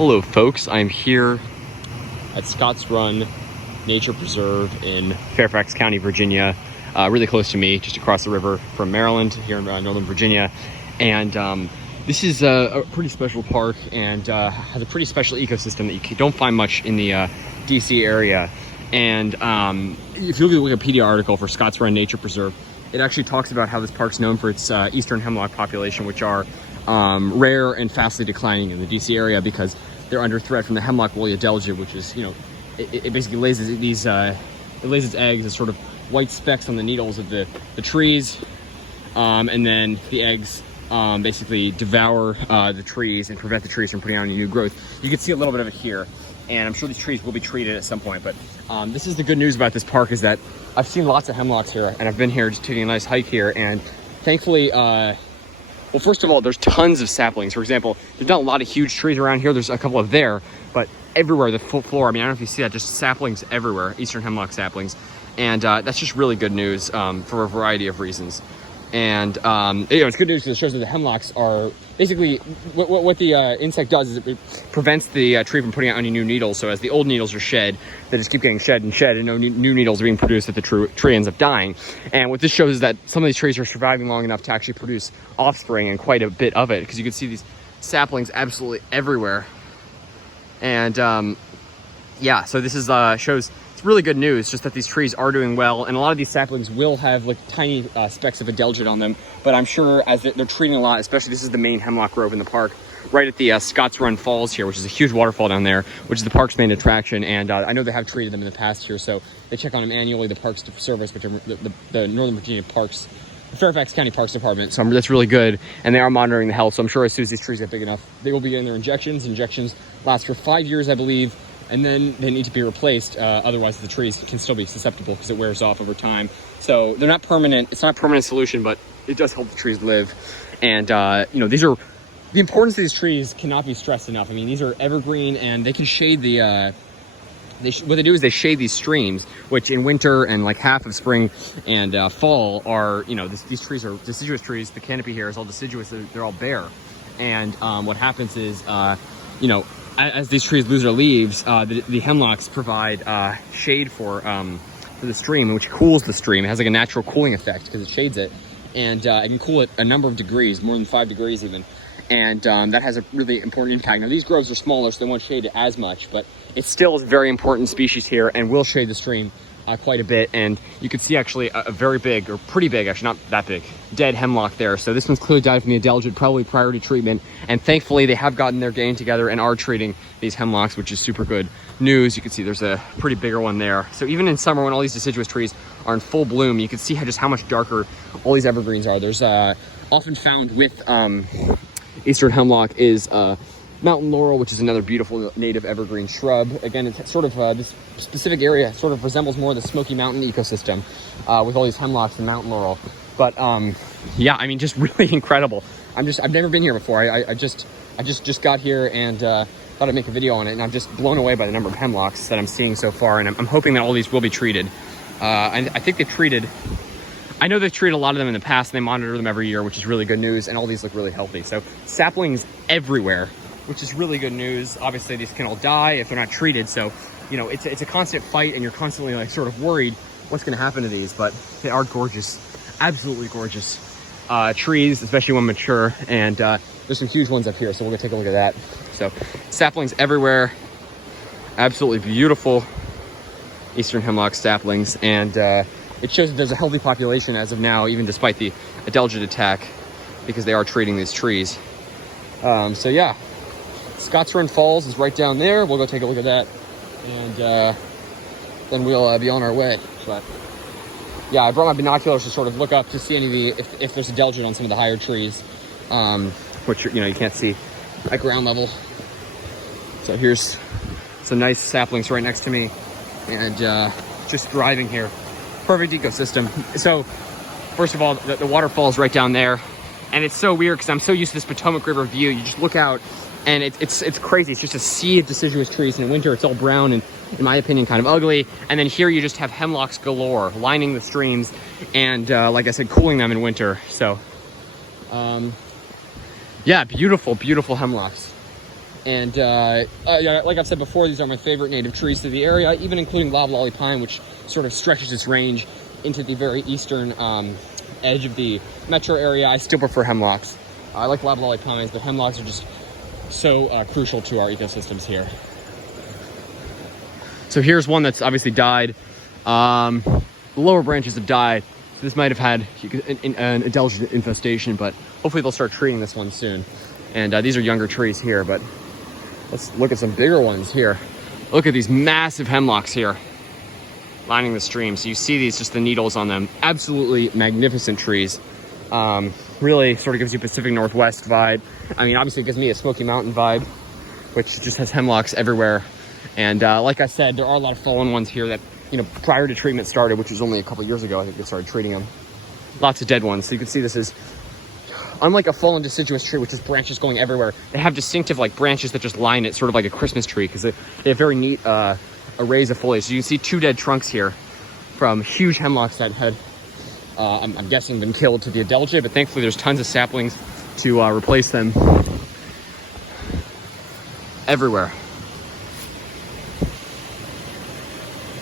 Hello folks, I'm here at Scotts Run Nature Preserve in Fairfax County, Virginia, really close to me, just across the river from Maryland, here in Northern Virginia. And this is a pretty special park and has a pretty special ecosystem that you don't find much in the DC area. And if you look at the Wikipedia article for Scotts Run Nature Preserve, it actually talks about how this park's known for its eastern hemlock population, which are rare and fastly declining in the DC area because they're under threat from the hemlock woolly adelgid, which is, it basically lays these it lays its eggs as sort of white specks on the needles of the trees, and then the eggs basically devour the trees and prevent the trees from putting out any new growth. You can see a little bit of it here, and I'm sure these trees will be treated at some point. But this is the good news about this park, is that I've seen lots of hemlocks here, and I've been here just taking a nice hike here, and thankfully, well, first of all, there's tons of saplings. For example, there's not a lot of huge trees around here. There's a couple of there, but everywhere, the full floor, I mean, I don't know if you see that, just saplings everywhere, eastern hemlock saplings. And that's just really good news for a variety of reasons. And it's good news because it shows that the hemlocks are basically what the insect does is it prevents the tree from putting out any new needles. So as the old needles are shed, they just keep getting shed and shed, and no new needles are being produced, that the tree ends up dying. And what this shows is that some of these trees are surviving long enough to actually produce offspring, and quite a bit of it, because you can see these saplings absolutely everywhere. And yeah, so this is shows. It's really good news, just that these trees are doing well, and a lot of these saplings will have like tiny specks of adelgid on them, but I'm sure as they're treating a lot, especially this is the main hemlock grove in the park, right at the Scotts Run Falls here, which is a huge waterfall down there, which is the park's main attraction. And I know they have treated them in the past here, so they check on them annually, the Parks Service, which are the Northern Virginia Parks, the Fairfax County Parks Department. So that's really good, and they are monitoring the health. So I'm sure as soon as these trees get big enough, they will be getting their injections. Injections last for 5 years, I believe, and then they need to be replaced. Otherwise, the trees can still be susceptible because it wears off over time. So they're not permanent. It's not a permanent solution, but it does help the trees live. And these are the importance of these trees cannot be stressed enough. I mean, these are evergreen, and they can shade the. What they do is they shade these streams, which in winter and like half of spring and fall are, these trees are deciduous trees. The canopy here is all deciduous. They're all bare, and what happens is, as these trees lose their leaves, the hemlocks provide shade for the stream, which cools the stream. It has like a natural cooling effect because it shades it, and it can cool it a number of degrees, more than 5 degrees even. And that has a really important impact. Now, these groves are smaller, so they won't shade it as much, but it still is a very important species here and will shade the stream quite a bit. And you can see actually a very big, or pretty big, actually not that big, dead hemlock there. So this one's clearly died from the adelgid, probably prior to treatment. And thankfully, they have gotten their gang together and are treating these hemlocks, which is super good news. You can see there's a pretty bigger one there. So even in summer, when all these deciduous trees are in full bloom, you can see how much darker all these evergreens are. There's often found with eastern hemlock is mountain laurel, which is another beautiful native evergreen shrub. Again, it's sort of this specific area sort of resembles more the Smoky Mountain ecosystem with all these hemlocks and mountain laurel. But yeah, I mean, just really incredible. I've never been here before. I just got here and thought I'd make a video on it, and I'm just blown away by the number of hemlocks that I'm seeing so far, and I'm hoping that all these will be treated. I think they've treated. I know they've treated a lot of them in the past, and they monitor them every year, which is really good news, and all these look really healthy. So saplings everywhere, which is really good news. Obviously, these can all die if they're not treated, so it's a constant fight, and you're constantly like sort of worried what's going to happen to these, but they are gorgeous, absolutely gorgeous trees, especially when mature. And there's some huge ones up here, so we're gonna take a look at that. So saplings everywhere, absolutely beautiful eastern hemlock saplings, and it shows that there's a healthy population as of now, even despite the adelgid attack, because they are treating these trees. So yeah, Scotts Run Falls is right down there. We'll go take a look at that, and then we'll be on our way. But yeah, I brought my binoculars to sort of look up to see any of the if there's adelgid on some of the higher trees, which you can't see at ground level. So here's some nice saplings right next to me, and just thriving here. Perfect ecosystem. So first of all, the waterfall is right down there, and it's so weird because I'm so used to this Potomac River view. You just look out, and it's crazy. It's just a sea of deciduous trees, and in winter it's all brown and, in my opinion, kind of ugly. And then here you just have hemlocks galore lining the streams, and like I said, cooling them in winter. So yeah, beautiful hemlocks. And like I've said before, these are my favorite native trees to the area, even including loblolly pine, which sort of stretches its range into the very eastern edge of the metro area. I still prefer hemlocks. I like loblolly pines, but hemlocks are just so crucial to our ecosystems here. So here's one that's obviously died. The lower branches have died. So this might have had an adelgid infestation, but hopefully they'll start treating this one soon. And these are younger trees here, but let's look at some bigger ones here. Look at these massive hemlocks here lining the stream. So you see these, just the needles on them. Absolutely magnificent trees. Really sort of gives you Pacific Northwest vibe. I mean, obviously it gives me a Smoky Mountain vibe, which just has hemlocks everywhere. And like I said, there are a lot of fallen ones here that, you know, prior to treatment started, which was only a couple years ago, I think they started treating them. Lots of dead ones. So you can see this is, unlike a fallen deciduous tree, which is branches going everywhere, they have distinctive like branches that just line it, sort of like a Christmas tree, because they have very neat arrays of foliage. So you can see 2 dead trunks here from huge hemlocks that had, I'm guessing, been killed to the adelgid, but thankfully there's tons of saplings to replace them everywhere.